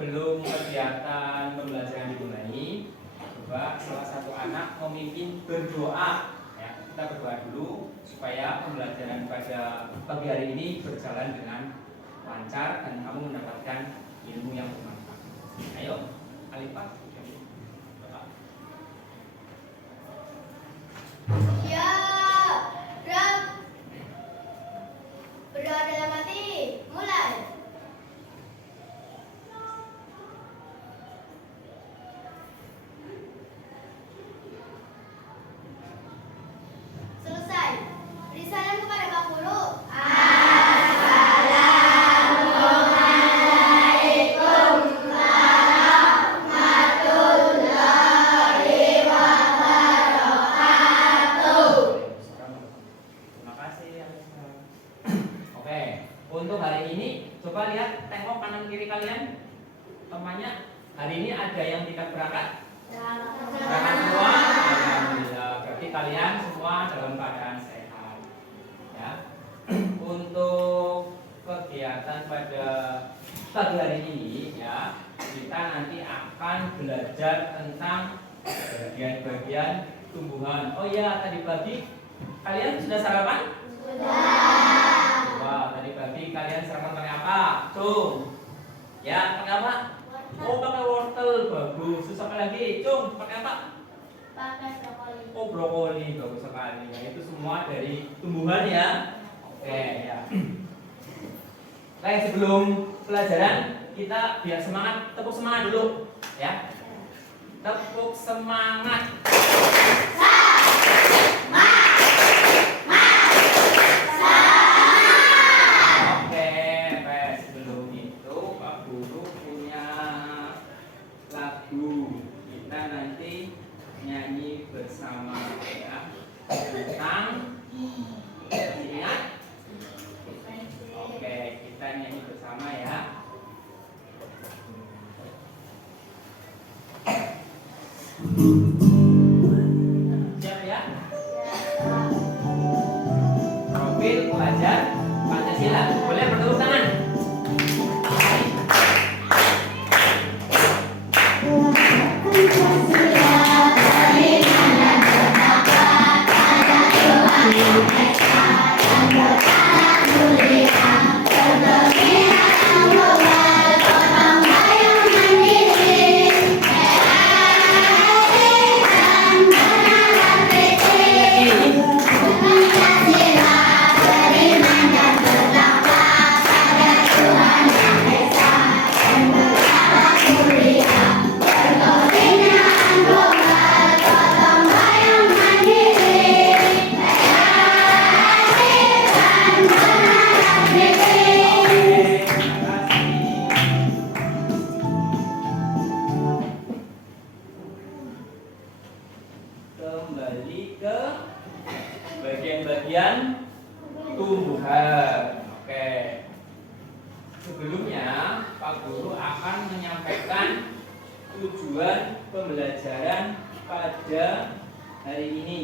sebelum kegiatan pembelajaran dimulai, coba salah satu anak memimpin berdoa. Ya, kita berdoa dulu supaya pembelajaran pada pagi hari ini berjalan dengan lancar dan kamu mendapatkan ilmu yang bermanfaat. Ayo, Alifah. Ya, Rab. Berdoa dalam hati. Mulai. Selesai. Beri salam kepada Pak Guru. Terima kasih. Oke, untuk hari ini coba lihat, tengok kanan kiri kalian. Temannya hari ini ada yang tidak berangkat? Berangkat semua? Alhamdulillah. Berarti kalian semua dalam keadaan sehat. Ya. Untuk kegiatan pada pagi hari ini, ya, kita nanti akan belajar tentang bagian-bagian tumbuhan. Oh ya, tadi pagi kalian sudah sarapan? Sudah. Wah, tadi pagi kalian sarapan pakai apa? Cung. Ya, pakai apa? Oh, pakai wortel. Bagus. Terus apa lagi? Cung, pakai apa? Pakai brokoli. Oh, brokoli. Bagus sekali. Ya, itu semua dari tumbuhan ya. Oke, ya. Baik, sebelum pelajaran kita biar semangat, tepuk semangat dulu, ya. Tepuk semangat. Oke, baik. Sebelum itu Pak Guru punya lagu. Kita nanti nyanyi bersama, ya, tentang ingat. Oke, kita nyanyi bersama ya. Siap ya? Profil pelajar Pancasila. Boleh bertepuk tangan. Kembali ke bagian-bagian tumbuhan. Oke. Sebelumnya Pak Guru akan menyampaikan tujuan pembelajaran pada hari ini.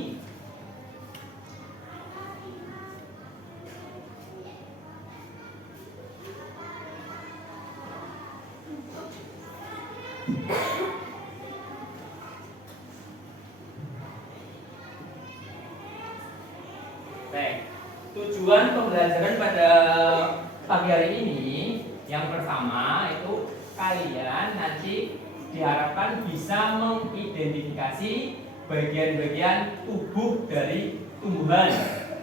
Baik, tujuan pembelajaran pada pagi hari ini yang pertama itu kalian nanti diharapkan bisa mengidentifikasi bagian-bagian tubuh dari tumbuhan.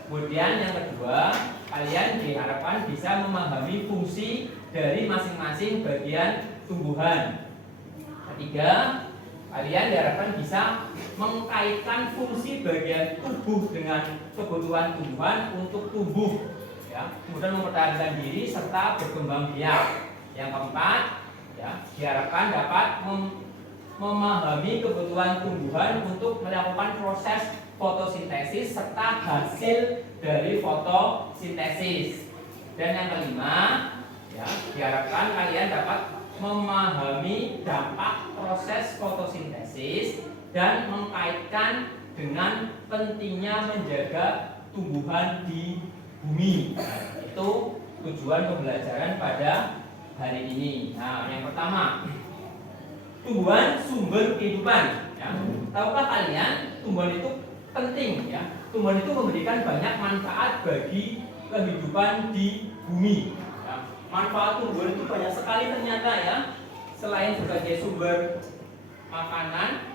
Kemudian yang kedua, kalian diharapkan bisa memahami fungsi dari masing-masing bagian tumbuhan. Ketiga, kalian diharapkan bisa mengkaitkan fungsi bagian tubuh dengan kebutuhan tumbuhan untuk tumbuh, ya, kemudian mempertahankan diri serta berkembang biak. Yang keempat, ya, diharapkan dapat memahami kebutuhan tumbuhan untuk melakukan proses fotosintesis serta hasil dari fotosintesis. Dan yang kelima, ya, diharapkan kalian dapat memahami dampak proses fotosintesis dan mengkaitkan dengan pentingnya menjaga tumbuhan di bumi. Nah, itu tujuan pembelajaran pada hari ini. Nah, yang pertama, tumbuhan sumber kehidupan. Ya. Tahukah kalian tumbuhan itu penting? Ya. Tumbuhan itu memberikan banyak manfaat bagi kehidupan di bumi. Ya. Manfaat tumbuhan itu banyak sekali ternyata ya. Selain sebagai sumber makanan,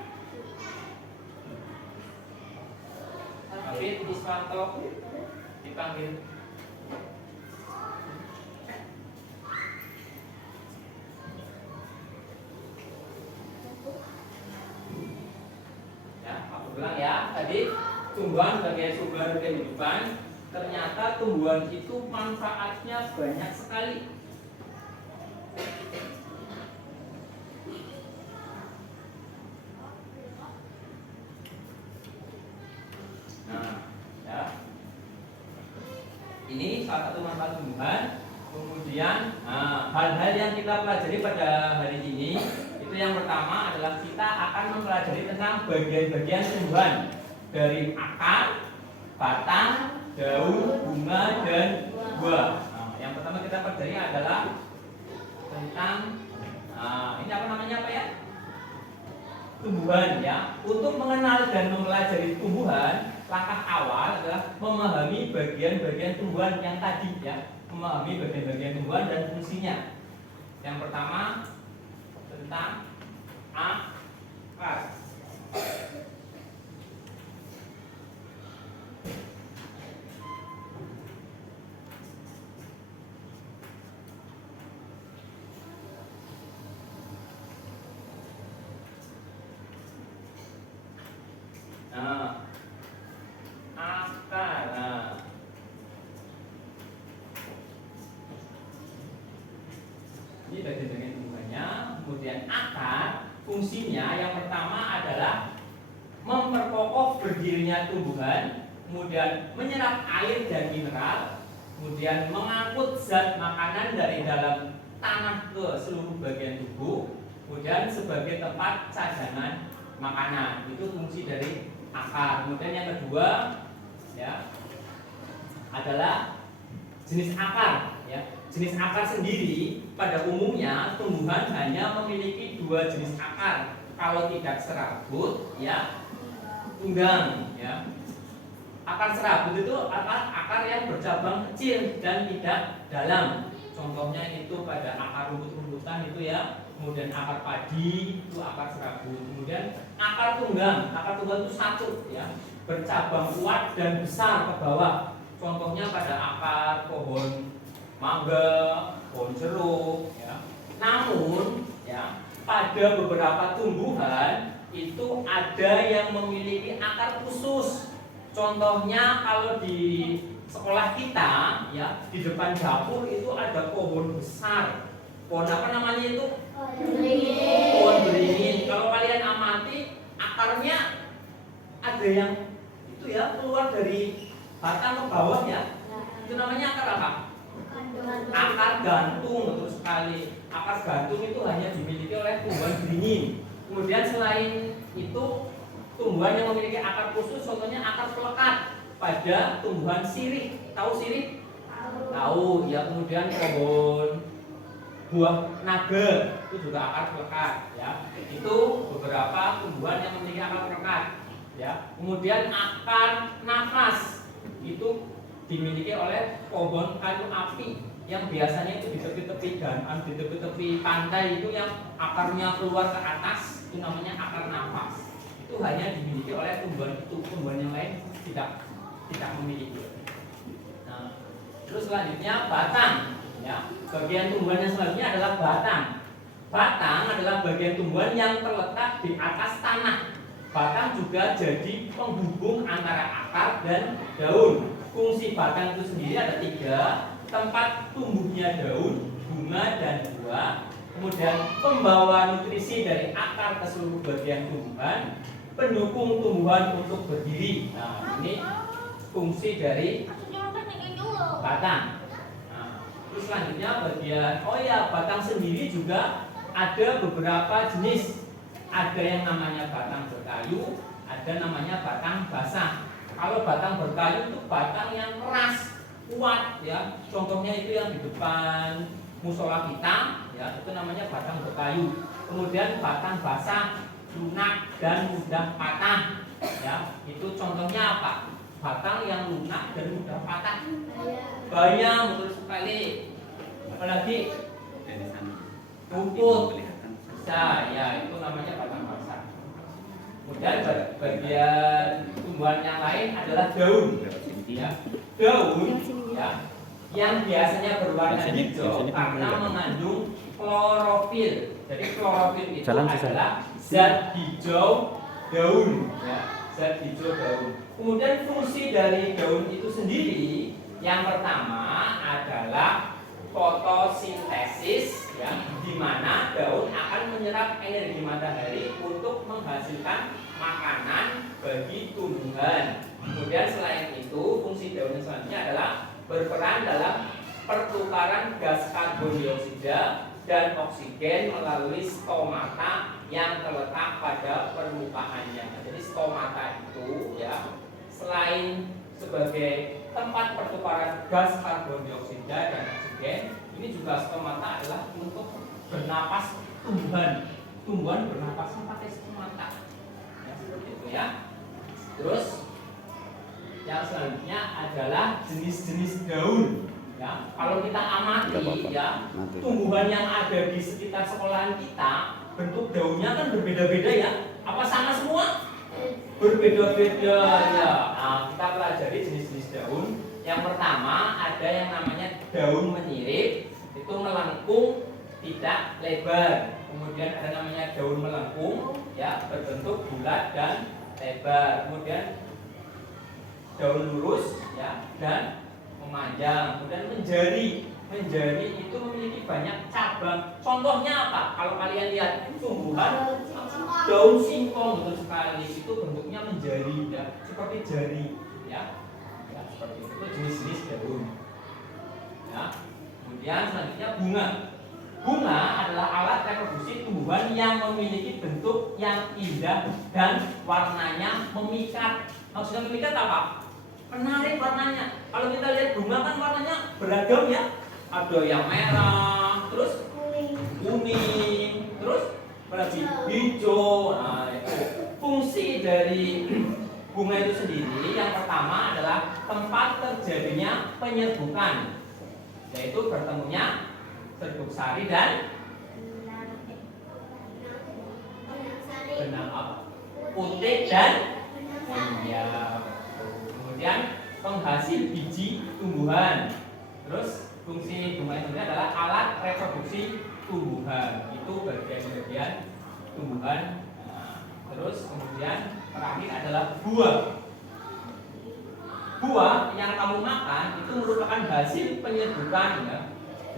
David Iswanto dipanggil. Ya, aku bilang ya, tadi tumbuhan sebagai sumber kehidupan, ternyata tumbuhan itu manfaatnya banyak sekali. Nah, ya. Ini salah satu manfaat tumbuhan. Kemudian hal-hal yang kita pelajari pada hari ini itu yang pertama adalah kita akan mempelajari tentang bagian-bagian tumbuhan dari akar, batang, daun, bunga, dan buah. Nah, yang pertama kita pelajari adalah tentang ini apa namanya apa ya? Tumbuhan ya. Untuk mengenal dan mempelajari tumbuhan, langkah awal adalah memahami bagian-bagian tumbuhan yang tadi ya, memahami bagian-bagian tumbuhan dan fungsinya. Yang pertama tentang akar. Nah, akar. Nah, ini bagian-bagian tumbuhannya. Kemudian akar, fungsinya yang pertama adalah memperkokoh berdirinya tumbuhan, kemudian menyerap air dan mineral, kemudian mengangkut zat makanan dari dalam tanah ke seluruh bagian tubuh, kemudian sebagai tempat cadangan makanan. Itu fungsi dari akar. Kemudian yang kedua ya adalah jenis akar ya. Jenis akar sendiri pada umumnya tumbuhan hanya memiliki dua jenis akar. Kalau tidak serabut ya tunggang ya. Akar serabut itu akar yang bercabang kecil dan tidak dalam. Contohnya itu pada akar rumput-rumputan itu ya. Kemudian akar padi itu akar serabut. Kemudian akar tunggang itu satu ya, bercabang kuat dan besar ke bawah. Contohnya pada akar pohon mangga, pohon jeruk ya. Namun ya, pada beberapa tumbuhan itu ada yang memiliki akar khusus. Contohnya kalau di sekolah kita ya, di depan dapur itu ada pohon besar. Pohon apa namanya itu? Pohon beringin. Kalau kalian amati akarnya ada yang itu ya keluar dari batang ke bawah ya. Itu namanya akar apa? Akar gantung. Betul sekali. Akar gantung itu hanya dimiliki oleh tumbuhan beringin. Kemudian selain itu tumbuhan yang memiliki akar khusus, contohnya akar pelekat pada tumbuhan sirih. Tahu sirih? Tahu ya. Kemudian pohon buah naga itu juga akar pelekat ya. Itu beberapa tumbuhan yang memiliki akar pelekat ya. Kemudian akar nafas itu dimiliki oleh pohon kayu api yang biasanya itu di tepi-tepi dan di tepi-tepi pantai itu yang akarnya keluar ke atas, itu namanya akar nafas. Itu hanya dimiliki oleh tumbuhan itu, tumbuhan yang lain tidak memiliki. Nah, terus selanjutnya batang. Ya, bagian tumbuhan yang selanjutnya adalah batang. Batang adalah bagian tumbuhan yang terletak di atas tanah. Batang juga jadi penghubung antara akar dan daun. Fungsi batang itu sendiri ada tiga: tempat tumbuhnya daun, bunga, dan buah. Kemudian pembawa nutrisi dari akar ke seluruh bagian tumbuhan, pendukung tumbuhan untuk berdiri. Nah, ini fungsi dari batang. Terus selanjutnya bagian batang sendiri juga ada beberapa jenis. Ada yang namanya batang berkayu, ada namanya batang basah. Kalau batang berkayu itu batang yang keras, kuat ya. Contohnya itu yang di depan musola kita, ya itu namanya batang berkayu. Kemudian batang basah, lunak dan mudah patah. Ya, itu contohnya apa? Batang yang lunak dan mudah patah. Banyak, betul sekali. Apalagi rumput. Bisa, ya itu namanya batang basah. Kemudian bagian tumbuhan yang lain adalah daun. Ya, daun ya, yang biasanya berwarna hijau karena mengandung klorofil. Jadi klorofil itu adalah zat hijau daun, ya, zat hijau daun. Kemudian fungsi dari daun itu sendiri yang pertama adalah fotosintesis, ya, di mana daun akan menyerap energi matahari untuk menghasilkan makanan bagi tumbuhan. Kemudian selain itu fungsi daun yang selanjutnya adalah berperan dalam pertukaran gas karbon dioksida dan oksigen melalui stomata yang terletak pada permukaannya. Jadi stomata itu ya selain sebagai tempat pertukaran gas karbon dioksida dan oksigen, ini juga stomata adalah untuk bernapas tumbuhan. Tumbuhan bernapasnya pakai stomata. Ya, seperti itu ya. Terus yang selanjutnya adalah jenis-jenis daun. Ya, kalau kita amati ya, tumbuhan yang ada di sekitar sekolahan kita, bentuk daunnya kan berbeda-beda ya. Apa sama semua? Berbeda-beda ya. Nah, kita pelajari jenis-jenis daun. Yang pertama ada yang namanya daun menyirip, itu melengkung, tidak lebar. Kemudian ada namanya daun melengkung, ya, berbentuk bulat dan lebar. Kemudian daun lurus, ya, dan memanjang. Kemudian menjari itu memiliki banyak cabang. Contohnya apa? Kalau kalian lihat tumbuhan daun singkong, betul sekali, itu bentuknya menjari, ya, seperti jari, ya, ya seperti itu jenis-jenis daun. Ya. Kemudian selanjutnya bunga. Bunga adalah alat reproduksi tumbuhan yang memiliki bentuk yang indah dan warnanya memikat. Maksudnya memikat apa? Menarik warnanya. Kalau kita lihat bunga kan warnanya beragam ya. Ada yang merah, terus kuning, terus apalagi hijau. Nah, itu fungsi dari bunga itu sendiri. Yang pertama adalah tempat terjadinya penyerbukan, yaitu bertemunya serbuk sari dan benang apa? Putik dan ya. Kemudian penghasil biji tumbuhan. Terus fungsi bunga itu adalah alat reproduksi tumbuhan. Itu bagian-bagian tumbuhan. Nah, terus kemudian terakhir adalah buah. Buah yang kamu makan itu merupakan hasil penyerbukan ya.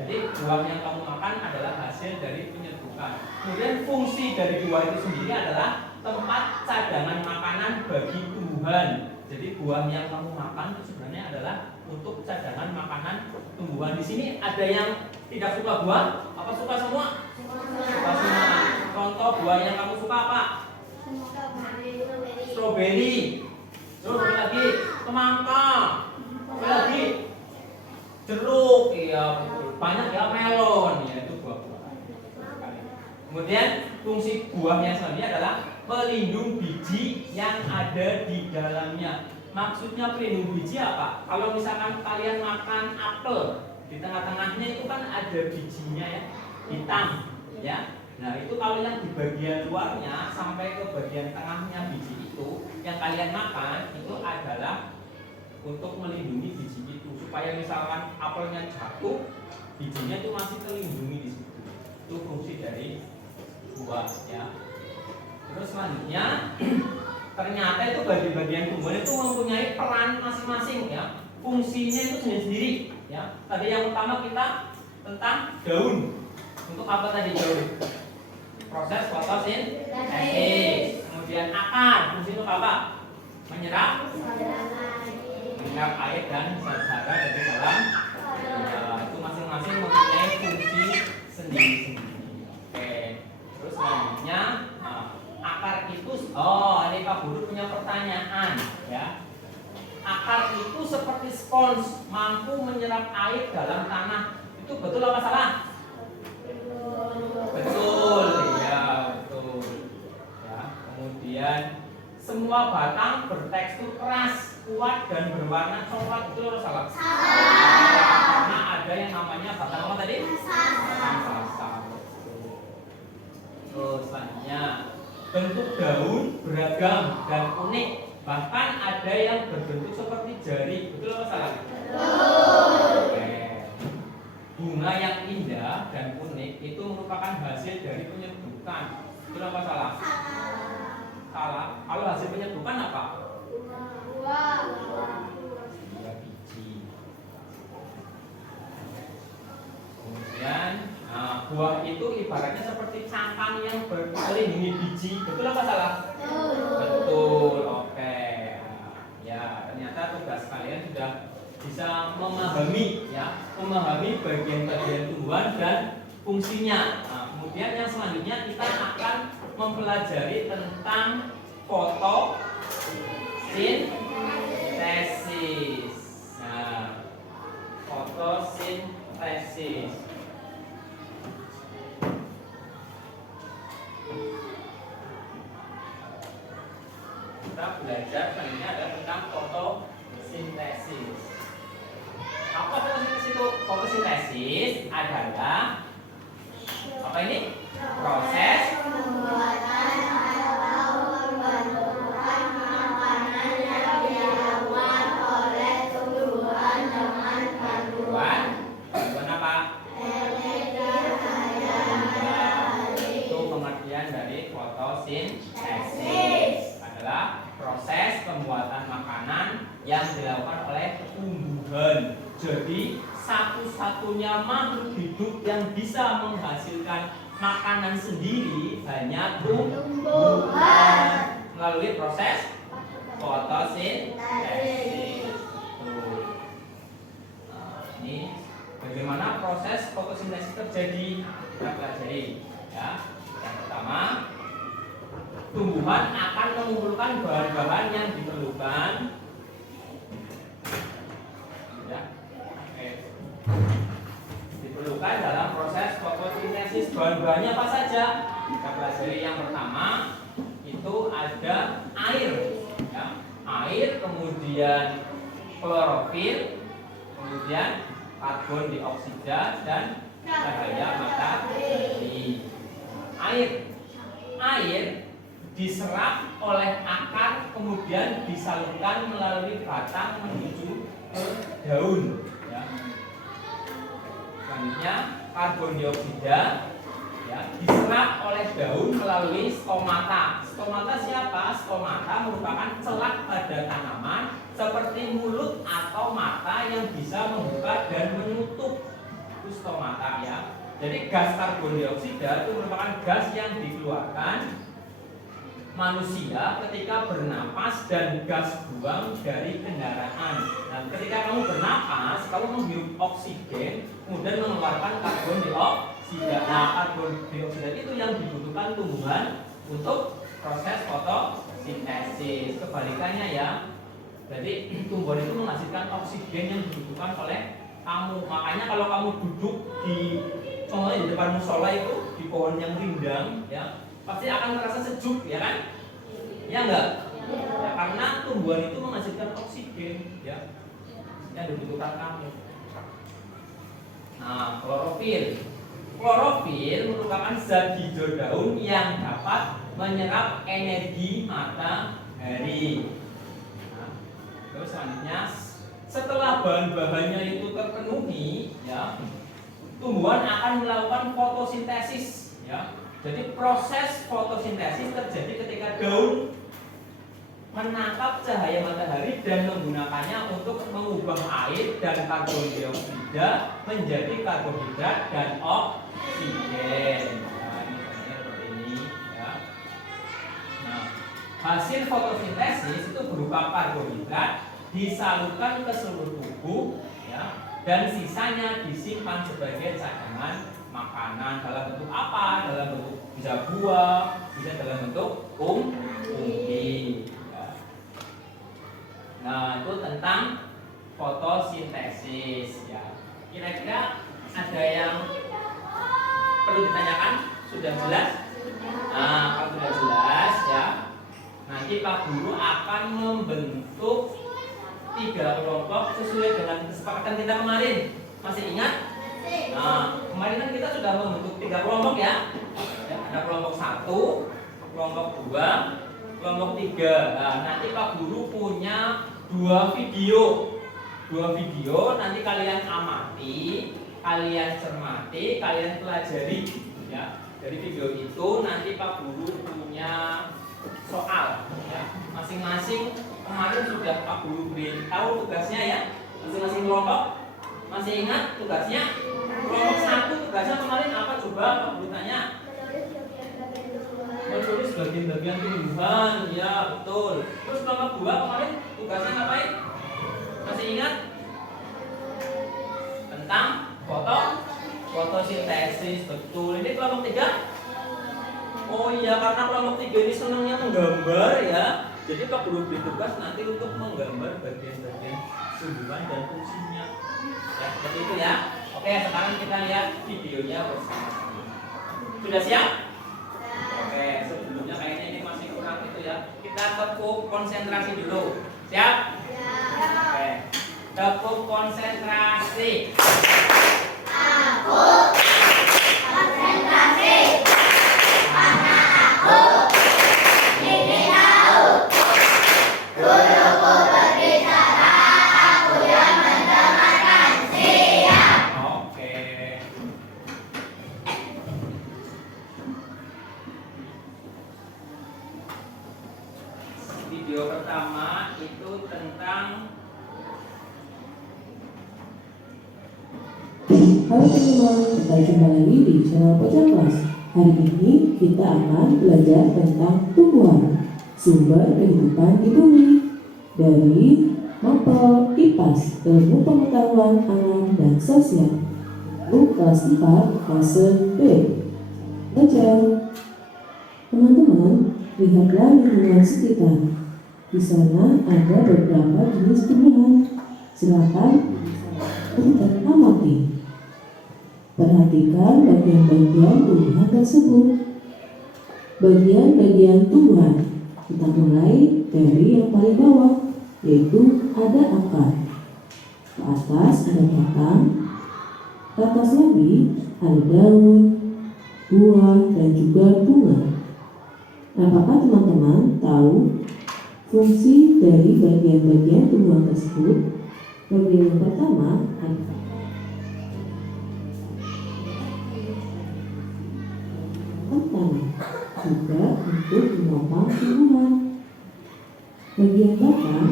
Jadi buah yang kamu makan adalah hasil dari penyerbukan. Kemudian fungsi dari buah itu sendiri adalah tempat cadangan makanan bagi tumbuhan. Jadi buah yang kamu makan itu sebenarnya adalah untuk cadangan makanan tumbuhan. Di sini ada yang tidak suka buah? Apa suka semua? Suka semua. Contoh buah yang kamu suka apa? Stroberi. Terus apa lagi? Semangka. Apa lagi? Jeruk. Iya betul. Banyak ya, melon. Ya itu buah-buah. Kemudian fungsi buahnya selanjutnya adalah pelindung biji yang ada di dalamnya. Maksudnya pelindung biji apa? Kalau misalkan kalian makan apel, di tengah-tengahnya itu kan ada bijinya ya, hitam, ya. Nah itu kalau yang di bagian luarnya sampai ke bagian tengahnya biji itu, yang kalian makan itu adalah untuk melindungi biji itu supaya misalkan apelnya jatuh, bijinya itu masih terlindungi di situ. Itu fungsi dari buah, ya. Terus selanjutnya ternyata itu bagian-bagian tumbuhan itu mempunyai peran masing-masing ya. Fungsinya itu sendiri-sendiri ya. Tadi yang utama kita tentang daun. Untuk apa tadi daun? Proses fotosintesis. Kemudian akar, fungsi itu apa? Menyerap air dan zat hara dari dalam. Ya, itu masing-masing mempunyai fungsi sendiri-sendiri. Oke. Terus selanjutnya akar itu, ini Pak Guru punya pertanyaan ya. Akar itu seperti spons, mampu menyerap air dalam tanah. Itu betul apa salah? batang bertekstur keras, kuat dan berwarna coklat, betul atau salah? Karena ada yang namanya batang apa tadi? Batang sasa. Terus selanjutnya, bentuk daun beragam dan unik, bahkan ada yang berbentuk seperti jari, betul atau salah? Oke. Bunga yang indah dan unik itu merupakan hasil dari penyebukan, betul apa salah? Salah. Kalau hasil penyebukan apa? Buah. Dua biji. Kemudian, buah itu ibaratnya seperti cangkang yang berlindungi biji, betul apa salah? Betul. Oke. Ya, ternyata tugas kalian sudah bisa memahami bagian-bagian tumbuhan dan fungsinya. Nah, kemudian yang selanjutnya kita akan mempelajari tentang fotosintesis. Nah, fotosintesis. Kita belajar selanjutnya adalah tentang fotosintesis. Apa fotosintesis itu? Fotosintesis adalah apa ini? Proses Pembuatan atau pembentukan makanan yang dilakukan oleh tumbuhan dengan bantuan bantuan apa? Itu pengertian dari fotosintesis adalah proses pembuatan makanan yang dilakukan oleh tumbuhan. Jadi satu-satunya makhluk hidup yang bisa menghasilkan makanan sendiri hanya tumbuhan melalui proses fotosintesis. Nah, ini bagaimana proses fotosintesis terjadi, kita pelajari ya. Yang pertama, tumbuhan akan mengumpulkan bahan-bahan yang diperlukan ya. Diperlukan dalam proses fotosintesis. Bahan-bahannya apa saja? Kita pelajari. Yang pertama itu ada air ya. Air, kemudian klorofil, kemudian karbon dioksida dan cahaya matahari. Air diserap oleh akar, kemudian disalurkan melalui batang menuju ke daun ya. Selanjutnya karbon dioksida ya, diserap oleh daun melalui stomata. Stomata siapa? Stomata merupakan celak pada tanaman seperti mulut atau mata yang bisa membuka dan menutup. Itu stomata ya. Jadi gas karbon dioksida itu merupakan gas yang dikeluarkan manusia ketika bernapas dan gas buang dari kendaraan. Nah, ketika kamu bernapas, kamu menghirup oksigen, kemudian mengeluarkan karbon dioksida. Nah, karbon dioksida itu yang dibutuhkan tumbuhan untuk proses fotosintesis. Kebalikannya ya. Jadi tumbuhan itu menghasilkan oksigen yang dibutuhkan oleh kamu. Makanya kalau kamu duduk di contohnya di depan musola itu di pohon yang rindang ya, pasti akan merasa sejuk ya kan? Ya enggak? Ya, karena tumbuhan itu menghasilkan oksigen ya yang dibutuhkan kamu. Nah, klorofil. Klorofil merupakan zat hijau daun yang dapat menyerap energi matahari. Nah, terus selanjutnya setelah bahan-bahannya itu terpenuhi ya, tumbuhan akan melakukan fotosintesis ya. Jadi proses fotosintesis terjadi ketika daun menangkap cahaya matahari dan menggunakannya untuk mengubah air dan karbon dioksida menjadi karbohidrat dan oksigen. Nah, ini seperti ini ya. Nah, hasil fotosintesis itu berupa karbohidrat disalurkan ke seluruh tubuh ya, dan sisanya disimpan sebagai cadangan makanan dalam bentuk apa? Dalam bentuk bisa buah, bisa dalam bentuk umbi. Ya. Nah, itu tentang fotosintesis ya. Kira-kira ada yang perlu ditanyakan? Sudah jelas? Nah, kalau sudah jelas ya, nanti nanti Pak Guru akan membentuk 3 kelompok sesuai dengan kesepakatan kita kemarin. Masih ingat? Nah, kemarin kan kita sudah membentuk 3 kelompok ya. Ada kelompok 1, kelompok 2, kelompok 3. Nah, nanti Pak Guru punya 2 video. 2 video nanti kalian amati, kalian cermati, kalian pelajari ya. Dari video itu nanti Pak Guru punya soal ya. Masing-masing kemarin sudah Pak Guru beritahu tugasnya ya. Masing-masing kelompok masih ingat tugasnya? Kelompok 1 tugasnya kemarin apa coba Pak Guru tanya? Menulis bagian-bagian tumbuhan, ya betul. Terus kelompok 2 kemarin tugasnya ngapain? Masih ingat? Tentang fotosintesis, betul. Ini kelompok 3? Oh iya, karena kelompok 3 ini senangnya menggambar ya. Jadi Pak Guru beri tugas nanti untuk menggambar bagian-bagian tumbuhan dan fungsinya. Ya, seperti itu ya. Oke, sekarang kita lihat videonya bersama-sama. Sudah siap? Oke, sebelumnya kayaknya ini masih kurang itu ya. Kita tepuk konsentrasi dulu. Siap? Oke. Tepuk konsentrasi. Aku konsentrasi karena aku ingin tahu. Guruku berbicara, aku yang mendengarkan. Siap. Oke. Video pertama itu tentang Halo teman-teman, kita jumpa lagi di channel Pojok Kelas. Hari ini kita akan belajar tentang tumbuhan, sumber kehidupan di bumi, dari Mapel IPAS, Ilmu Pengetahuan Alam dan Sosial, buku kelas 4, fase B. Belajar. Teman-teman, lihatlah lingkungan sekitar. Di sana ada beberapa jenis tumbuhan. Silakan untuk amati. Perhatikan bagian-bagian tumbuhan tersebut. Bagian-bagian tumbuhan. Kita mulai dari yang paling bawah, yaitu ada akar. Ke atas ada batang. Ke atas lagi ada daun, buah, dan juga bunga. Apakah teman-teman tahu fungsi dari bagian-bagian tumbuhan tersebut? Bagian yang pertama adalah tanah, juga untuk menopang tumbuhan. Bagian batang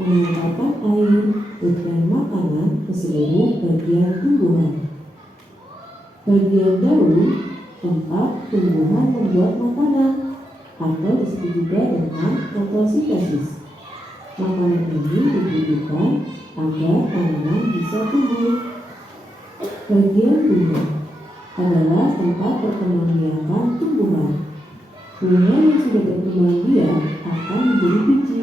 mengantarkan air dan makanan ke seluruh bagian tumbuhan. Bagian daun tempat tumbuhan membuat makanan atau disebut juga dengan fotosintesis. Makanan ini dibutuhkan agar tanaman bisa tumbuh. Bagian bunga adalah tempat perkembangbiakan tumbuhan. Bunga yang sudah berkembang biak akan menjadi biji.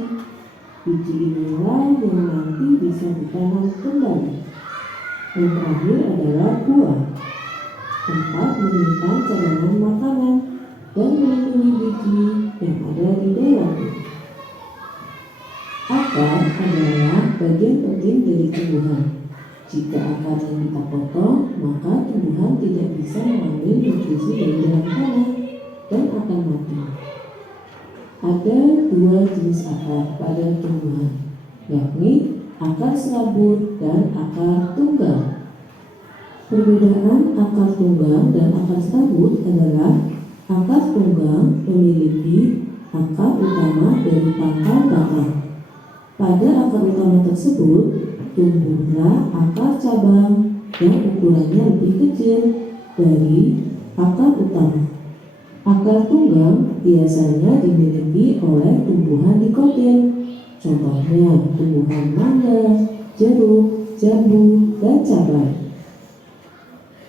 Biji inilah yang nanti bisa ditanam kembali. Yang terakhir adalah buah, tempat menyimpan cadangan makanan dan melindungi biji yang ada di dalamnya. Akar adalah bagian penting dari tumbuhan. Jika akarnya kita potong, maka tumbuhan tidak bisa mengambil nutrisi dari dalam tanah dan akan mati. Ada 2 jenis akar pada tumbuhan, yakni akar serabut dan akar tunggal. Perbedaan akar tunggal dan akar serabut adalah akar tunggal memiliki akar utama dari pangkal batang. Pada akar utama tersebut tumbuhlah akar cabang yang ukurannya lebih kecil dari akar utama. Akar tunggal biasanya dimiliki oleh tumbuhan nikotin, contohnya tumbuhan mangga, jeruk, jambu, dan cabai.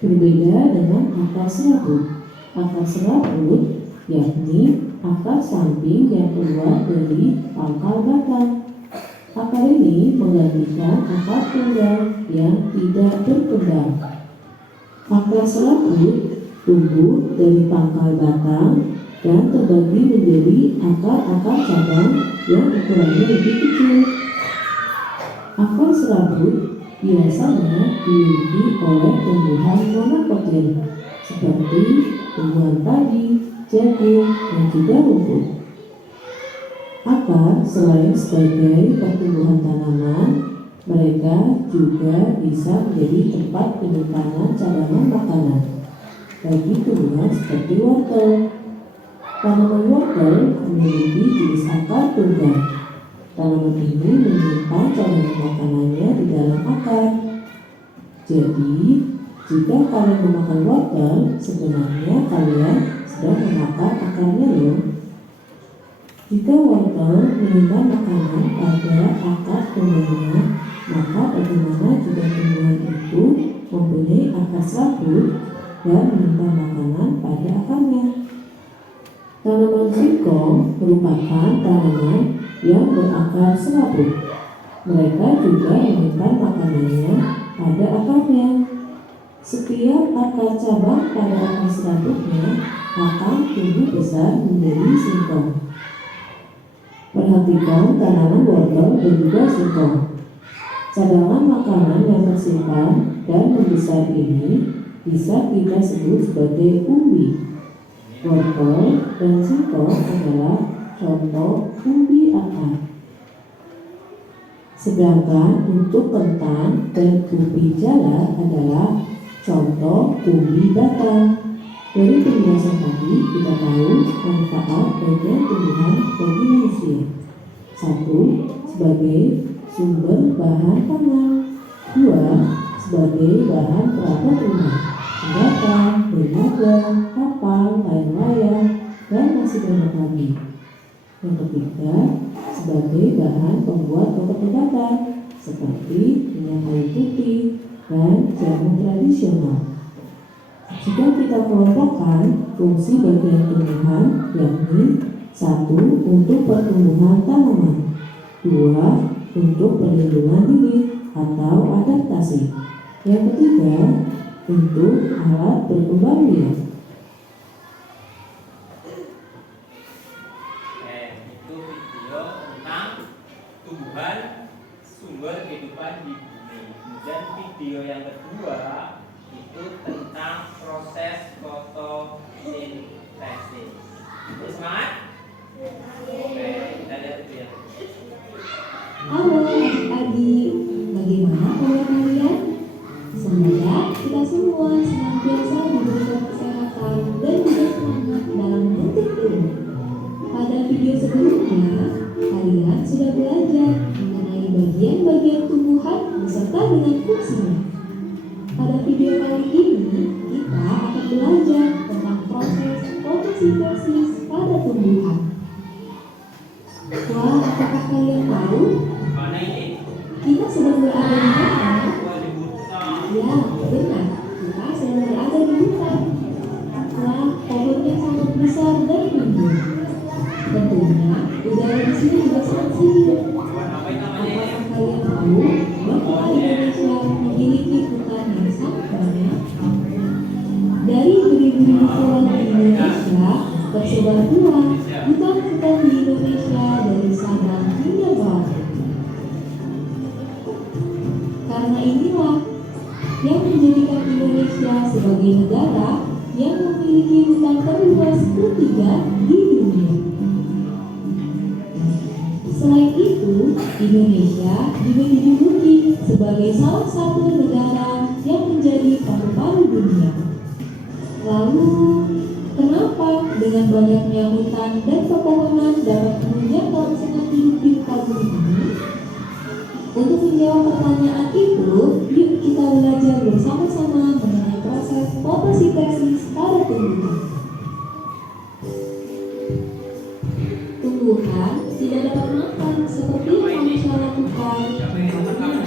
Berbeda dengan akar serabut. Akar serabut yakni akar samping yang keluar dari pangkal batang. Akar ini menggantikan akar tunggal yang tidak berkembang. Akar serabut tumbuh dari pangkal batang dan terbagi menjadi akar-akar cabang yang ukurannya lebih kecil. Akar serabut biasanya dimiliki oleh tumbuhan monokotil seperti tumbuhan padi, jagung, dan juga rumput. Akar selain sebagai pertumbuhan tanaman, mereka juga bisa menjadi tempat penyimpanan cadangan makanan bagi tumbuhan seperti wortel. Tanaman wortel memiliki jenis akar tunggal. Tanaman ini menyimpan cadangan makanannya di dalam akar. Jadi, jika kalian memakan wortel, sebenarnya kalian sedang memakan akarnya loh. Jika wortel menyimpan makanan pada akar tunggalnya, maka bagaimana jika tumbuhan itu mempunyai akar serabut dan menyimpan makanan pada akarnya? Tanaman singkong merupakan tanaman yang berakar serabut. Mereka juga menyimpan makanannya pada akarnya. Setiap akar cabang pada akar serabutnya akan tumbuh besar menjadi singkong. Perhatikan tanaman wortel dan juga singkong. Cadangan makanan yang tersimpan dan membesar ini bisa kita sebut sebagai umbi. Wortel dan singkong adalah contoh umbi akar. Sedangkan untuk kentang dan umbi jala adalah contoh umbi batang. Dari penjelasan tadi kita tahu manfaat bagian tumbuhan bagi manusia. 1. Sebagai sumber bahan pangan. 2. Sebagai bahan perabot rumah, senjata, dermaga, kapal, layang-layang, dan masih banyak lagi. Yang ketiga, sebagai bahan pembuat obat-obatan seperti minyak kayu putih dan jamu tradisional. Jika kita kelompokkan fungsi bagian tumbuhan, yakni 1. Untuk pertumbuhan tanaman, 2. Untuk perlindungan diri atau adaptasi, yang ketiga untuk alat berkembang biak. Itu video tentang tumbuhan sumber kehidupan di bumi. Kemudian video yang kedua itu tentang proses fotosintesis. Semangat? Oke, kita lihat itu ya. Halo adik-adik, bagaimana kabar kalian? Semoga kita semua senantiasa diberikan kesehatan dan juga semangat dalam menuntut ilmu. Pada video sebelumnya, kalian sudah belajar mengenai bagian-bagian tumbuhan beserta dengan fungsinya. Pada video kali ini, kita akan belajar tentang proses fotosintesis pada tumbuhan. Wah, apakah kalian tahu? Mana ini? Kita sedang berada di mana? Wah, di hutan. Ya, benar. Kita sedang berada di hutan. Wah, pohonnya sangat besar dan tinggi. Tentunya, udara di sini juga sangat sejuk. Apa yang namanya ini? Apakah kalian tahu bahwa Indonesia memiliki hutan yang sangat banyak? Dari beri-beri pulau di Indonesia, tersebar pula hutan-hutan di Indonesia dari Sabang hingga Bali. Karena inilah yang menjadikan Indonesia sebagai negara yang memiliki hutan terluas ketiga di dunia. Selain itu, Indonesia juga dijuluki sebagai salah satu negara yang menjadi paru-paru dunia. Lalu, kenapa dengan banyaknya hutan dan pepohonan dapat menunjang kelangsungan hidup di muka bumi ini? Untuk menjawab pertanyaan itu, yuk kita belajar bersama-sama mengenai proses fotosintesis pada tumbuhan. Tumbuhan tidak dapat makan seperti yang manusia lakukan. Siapa yang makan kamu?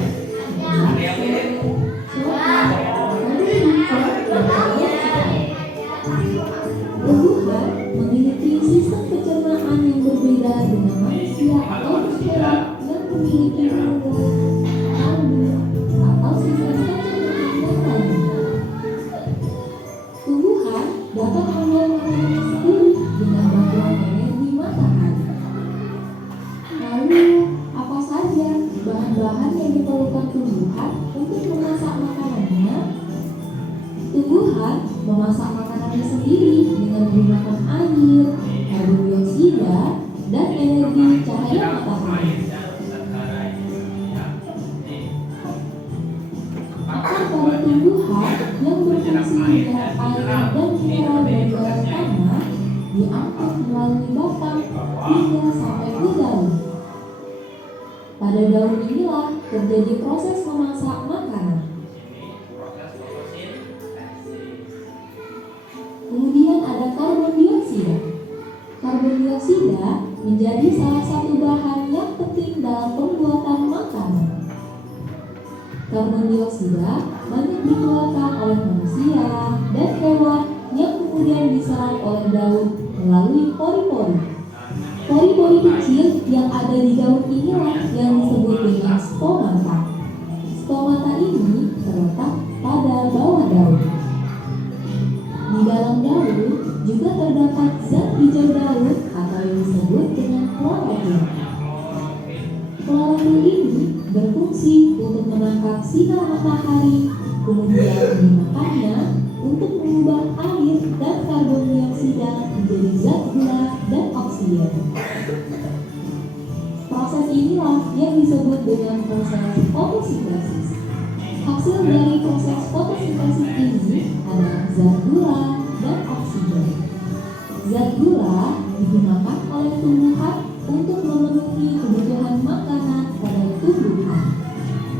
Ada yang mirip? Tumbuhan memiliki sistem pencernaan yang berbeda dengan manusia atau hewan yang memiliki rongga, kaldu, atau sistem pencernaan yang lainnya. Tumbuhan dapat membuat makanannya sendiri dengan melalui batang hingga sampai ke daun. Pada daun inilah terjadi proses memasak makanan. Ini proses fotosintesis. Kemudian ada karbon dioksida. Karbon dioksida menjadi salah satu bahan yang penting dalam pembuatan makanan. Karbon dioksida banyak dikeluarkan oleh manusia dan hewan yang kemudian diserap oleh daun melalui pori-pori. Pori-pori kecil yang ada di daun inilah yang disebut dengan stomata. Stomata ini terletak pada bawah daun. Di dalam daun juga terdapat zat hijau daun atau yang disebut dengan klorofil. Klorofil ini berfungsi untuk menangkap sinar matahari, kemudian menggunakannya untuk mengubah air dan karbon dioksida menjadi zat gula dan oksigen. Proses inilah yang disebut dengan proses fotosintesis. Hasil dari proses fotosintesis ini adalah zat gula dan oksigen. Zat gula digunakan oleh tumbuhan untuk memenuhi kebutuhan makanan pada tumbuhan.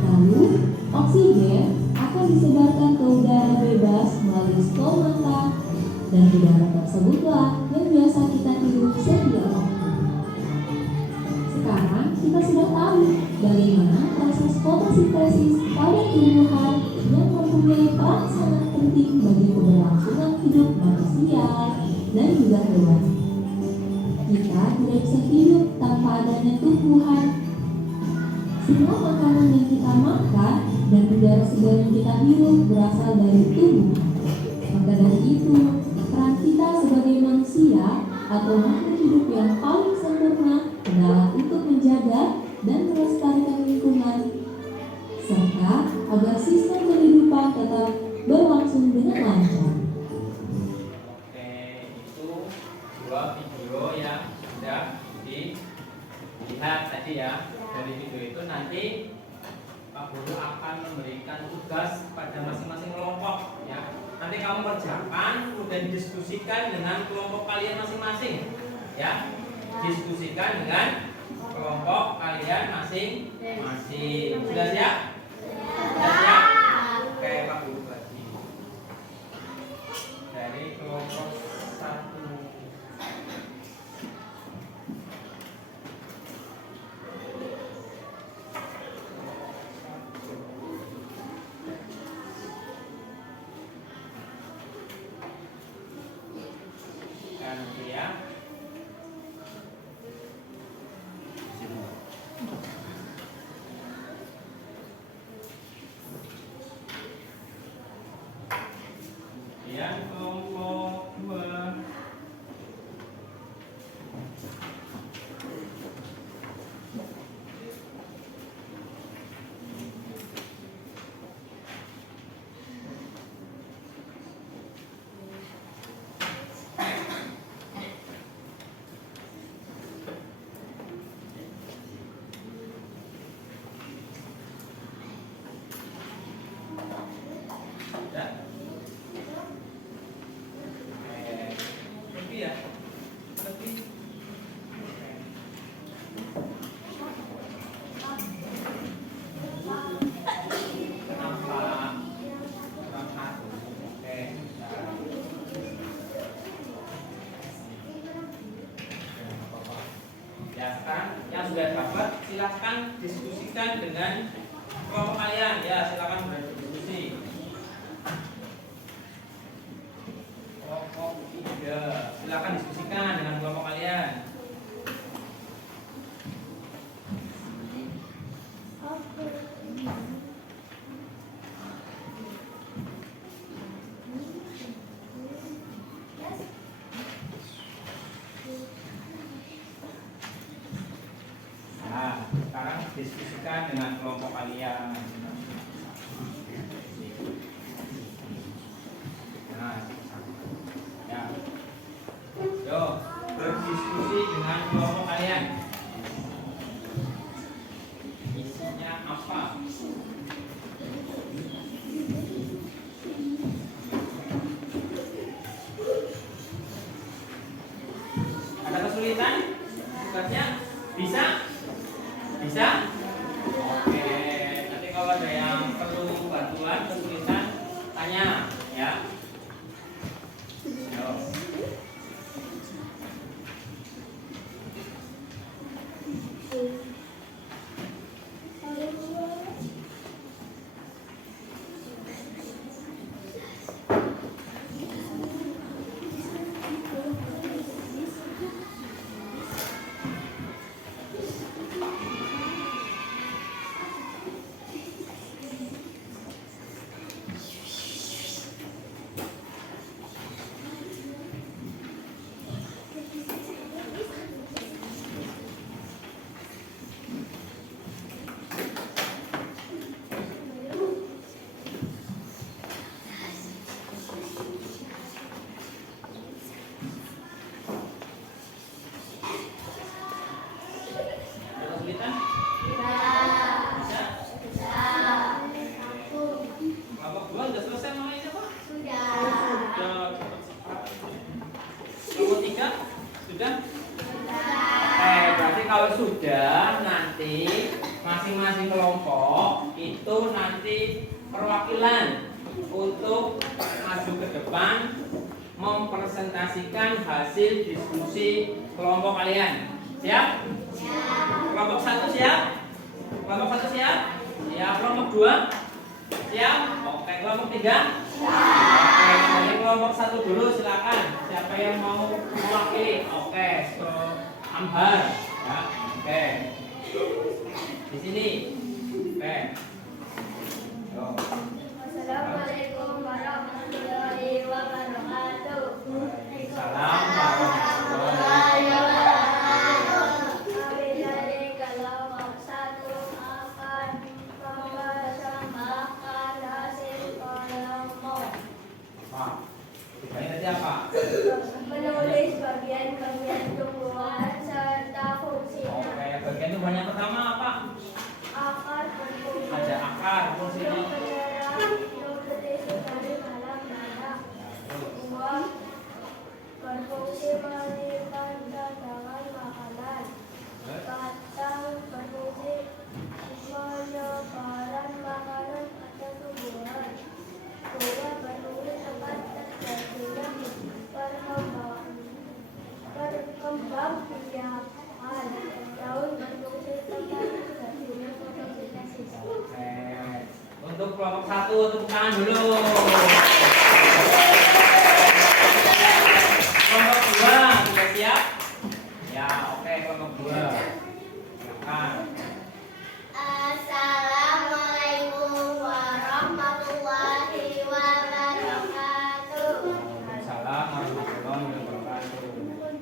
Lalu, oksigen akan disebarkan ke udara bebas melalui stomata, dan udara tersebutlah yang biasa kita hirup setiap waktu. Sekarang kita sudah tahu bagaimana proses fotosintesis pada tumbuhan yang mempunyai peran sangat penting bagi keberlangsungan hidup manusia dan juga hewan. Kita tidak bisa hidup tanpa adanya tumbuhan. Semua makanan yang kita makan dan udara segar yang kita hirup berasal dari tumbuhan. Maka dari itu, peran kita sebagai manusia atau makhluk hidup yang paling sempurna adalah untuk menjaga dan melestarikan lingkungan, serta agar sistem kehidupan tetap berlangsung dengan lancar. Oke, itu dua video yang sudah dilihat tadi ya. Dari video itu nanti Pak Guru akan memberikan tugas pada masing-masing kelompok ya. Nanti kamu kerjakan, kemudian diskusikan dengan kelompok kalian masing-masing ya. Diskusikan dengan kelompok kalian masing-masing. Sudah siap? Sudah siap? Oke, Pak Guru bagi dari kelompok 1. Ya. Yang kelompok 2. Ya. Lebih ya. Lebih. Kenapa? Oke. Ya, sekarang yang sudah dapat silahkan diskusikan dengan kelompok kalian. Ya, silakan berdiskusi. Kelompok 3, silakan diskusikan dengan kelompok kalian. Nah, sekarang diskusikan dengan kelompok kalian. Nah, ya. Yo, berdiskusi dengan kelompok kalian. Isinya apa? kesulitan tugasnya? Bisa? Bisa? Oke, nanti kalau ada yang perlu bantuan kesulitan tanya ya. Yo. Kesulitan? Bisa? Kelompok 2 sudah selesai makanya Pak? Sudah. Kelompok 3 sudah? Berarti kalau sudah nanti masing-masing kelompok itu nanti perwakilan untuk maju ke depan mempresentasikan hasil diskusi kelompok kalian. Siap? Kelompok 1 siap? Kelompok 1 siap? Ya, kelompok 2 siap? Oke, kelompok 3? Oke, dari kelompok 1 dulu silakan. Siapa yang mau mewakili? Oke, so Ambar ya. Oke. Di sini. Oke. Yo. Assalamualaikum warahmatullahi wabarakatuh. Salam warahmatullahi wabarakatuh. Kami dari kelompok 1 akan mempersembahkan hasil kelompok. Apa? Tugasnya tadi apa? Menulis bagian-bagian tumbuhan serta fungsinya. Oke, bagian tumbuhan yang pertama apa? Akar berfungsi. Ada akar, fungsinya. Nutrisi dari dalam darah. Uang berfungsi menyimpan cadangan makanan. Batang berfungsi penyebaran makanan pada tumbuhan. Buah berfungsi tempat terjadinya perkembang biakan. Daun berfungsi tempat terjadinya fotosintesis. Oke. Untuk kelompok 1 tepuk tangan dulu. Kelompok 2 sudah siap? Ya, oke kelompok 2. Silakan. Assalamualaikum warahmatullahi wabarakatuh. Waalaikumsalam warahmatullahi wabarakatuh.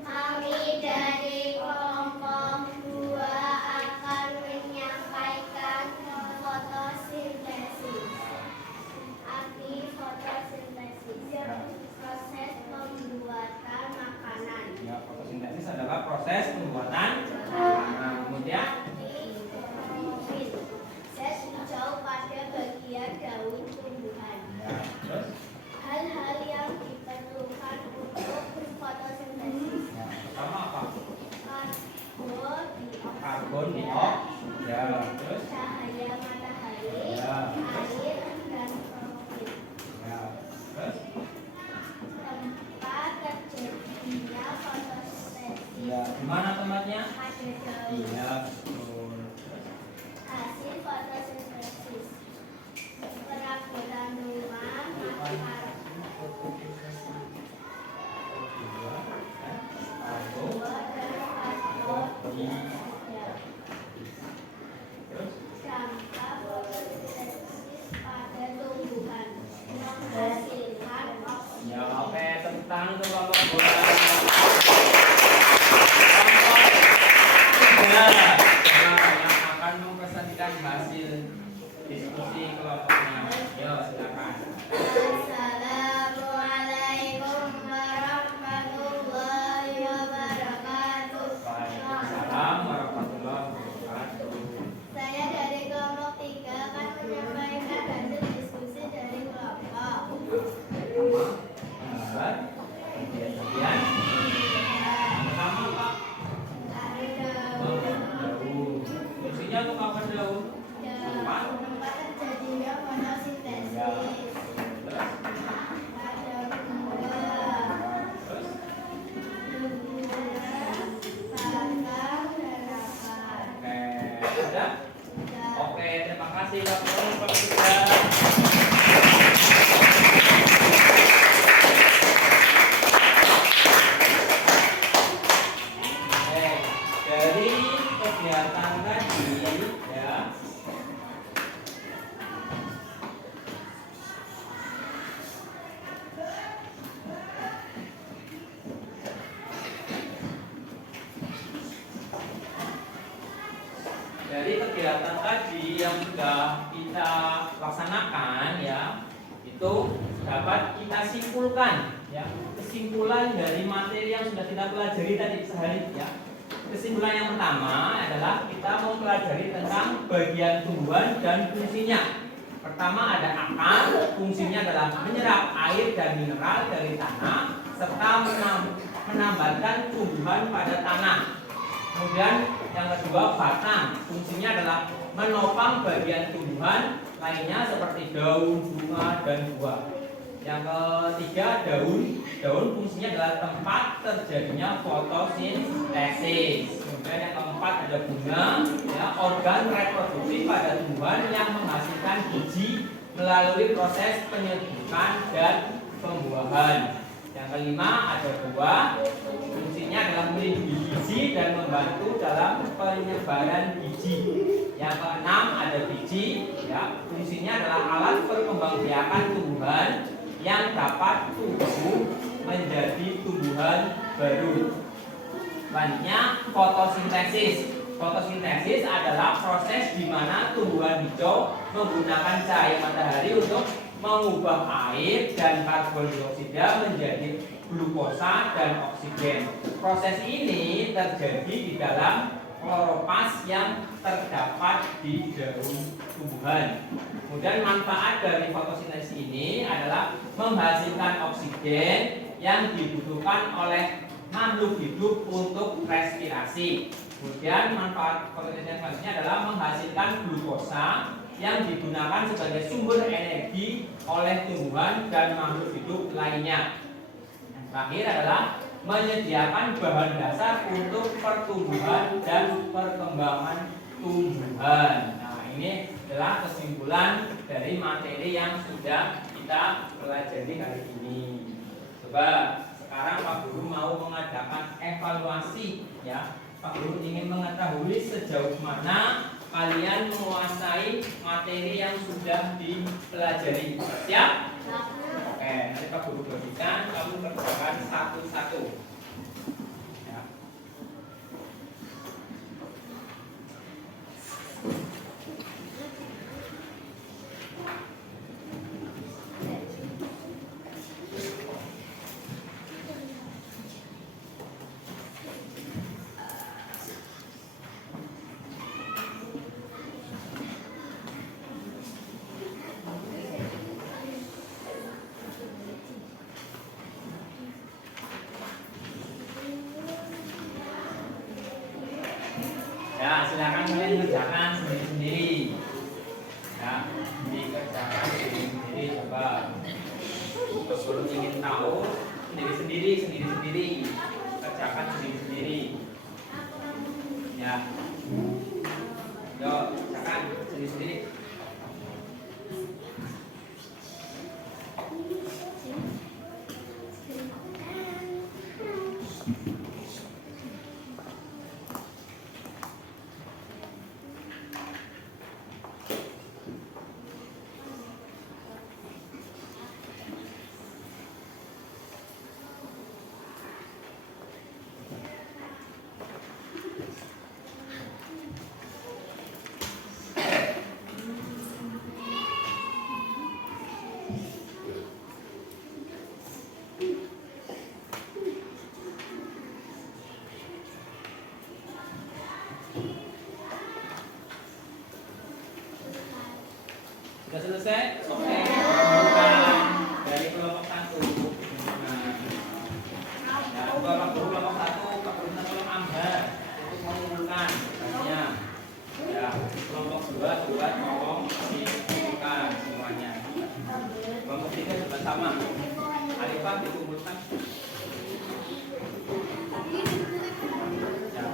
Kami dari kelompok 2 akan menyampaikan fotosintesis. Arti fotosintesis, proses pembuatan makanan. Ya, fotosintesis adalah proses pembuatan makanan. Kemudian Zat hijau pada bagian daun tumbuhan. ya, terus Hal-hal yang diperlukan untuk fotosintesis. ya, pertama apa? Karbon Karbon dioksida. Ya, terus cahaya matahari, ya, air, dan klorofil. ya, terus Tempat terjadinya fotosintesis ya, di mana tempatnya? pada daun. Iya, betul. Terus Hasil fotosintesis perabotan rumah, makanan, buah, dan karbon dioksida. Dampak fotosintesis pada tumbuhan menghasilkan oksigen. ya, oke, tepuk tangan untuk kelompok 2. Kelompok 3 yang akan mempresentasikan hasil diskusi kelompoknya. Yo, silakan. Assalamualaikum warahmatullahi wabarakatuh. Waalaikumsalam untuk apa daun? Tempat. Tempat terjadinya fotosintesis. Ya. Terus? Ada buah. Terus? Oke, ada? Oke, terima kasih Pak Guru, Pak Sudah. Oke, dari kegiatan tadi ya. Dari kegiatan tadi yang sudah kita laksanakan ya, itu dapat kita simpulkan ya, kesimpulan dari materi yang sudah kita pelajari tadi sehari ya. Kesimpulan yang pertama adalah kita mempelajari tentang bagian tumbuhan dan fungsinya. Pertama ada akar, fungsinya adalah menyerap air dan mineral dari tanah serta menambahkan tumbuhan pada tanah. Kemudian yang kedua batang, fungsinya adalah menopang bagian tumbuhan lainnya seperti daun, bunga, dan buah. Yang ketiga daun fungsinya adalah tempat terjadinya fotosintesis. Kemudian yang keempat ada bunga, ya, organ reproduksi pada tumbuhan yang menghasilkan biji melalui proses penyedukan dan pembuahan. Yang kelima ada buah, fungsinya adalah melindungi biji dan membantu dalam penyebaran biji. Yang keenam ada biji, ya, fungsinya adalah alat perkembangbiakan tumbuhan yang dapat tumbuh menjadi tumbuhan baru. Selanjutnya fotosintesis. Fotosintesis adalah proses di mana tumbuhan hijau menggunakan cahaya matahari untuk mengubah air dan karbon dioksida menjadi glukosa dan oksigen. Proses ini terjadi di dalam kloroplast yang terdapat di daun tumbuhan. Kemudian manfaat dari fotosintesis ini adalah menghasilkan oksigen yang dibutuhkan oleh makhluk hidup untuk respirasi. Kemudian manfaat fotosintesis selanjutnya adalah menghasilkan glukosa yang digunakan sebagai sumber energi oleh tumbuhan dan makhluk hidup lainnya. Yang terakhir adalah menyediakan bahan dasar untuk pertumbuhan dan perkembangan tumbuhan. Nah, ini adalah kesimpulan dari materi yang sudah kita pelajari hari ini. Coba sekarang Pak Guru mau mengadakan evaluasi ya. Pak Guru ingin mengetahui sejauh mana kalian menguasai materi yang sudah dipelajari. Siap? Oke, nanti Pak Guru bagikan, kamu kerjakan satu-satu. Ya. Ya, silakan kalian kerjakan sendiri-sendiri. Ya, dikerjakan sendiri-sendiri. Coba. Kalau ingin tahu sendiri-sendiri, kerjakan sendiri-sendiri. Ya. Yuk, kerjakan sendiri-sendiri. Sudah selesai? Oke. Bukan dari kelompok 1. Ya, coba Pak Guru kelompok 1, Pak Guru tolong Ambar untuk mengumpulkan. Ya. sama. Alifah dikumpulkan. Ya.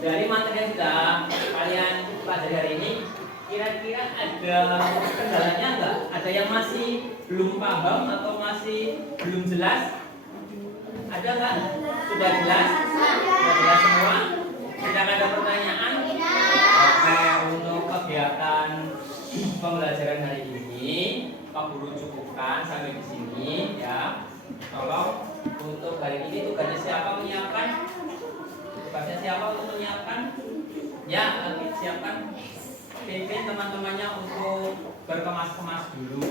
Dari materi yang sudah kalian pelajari hari ini, kira-kira ada kendalanya enggak? Ada yang masih belum paham atau masih belum jelas? Ada enggak? Sudah jelas? Sudah jelas semua? Tidak ada pertanyaan? Oke, untuk kegiatan pembelajaran hari ini, Pak Guru cukupkan sampai di sini ya. Tolong untuk hari ini tugasnya siapa menyiapkan? Tugasnya siapa untuk menyiapkan? Ya, nanti siapkan pimpin teman-temannya untuk berkemas-kemas dulu.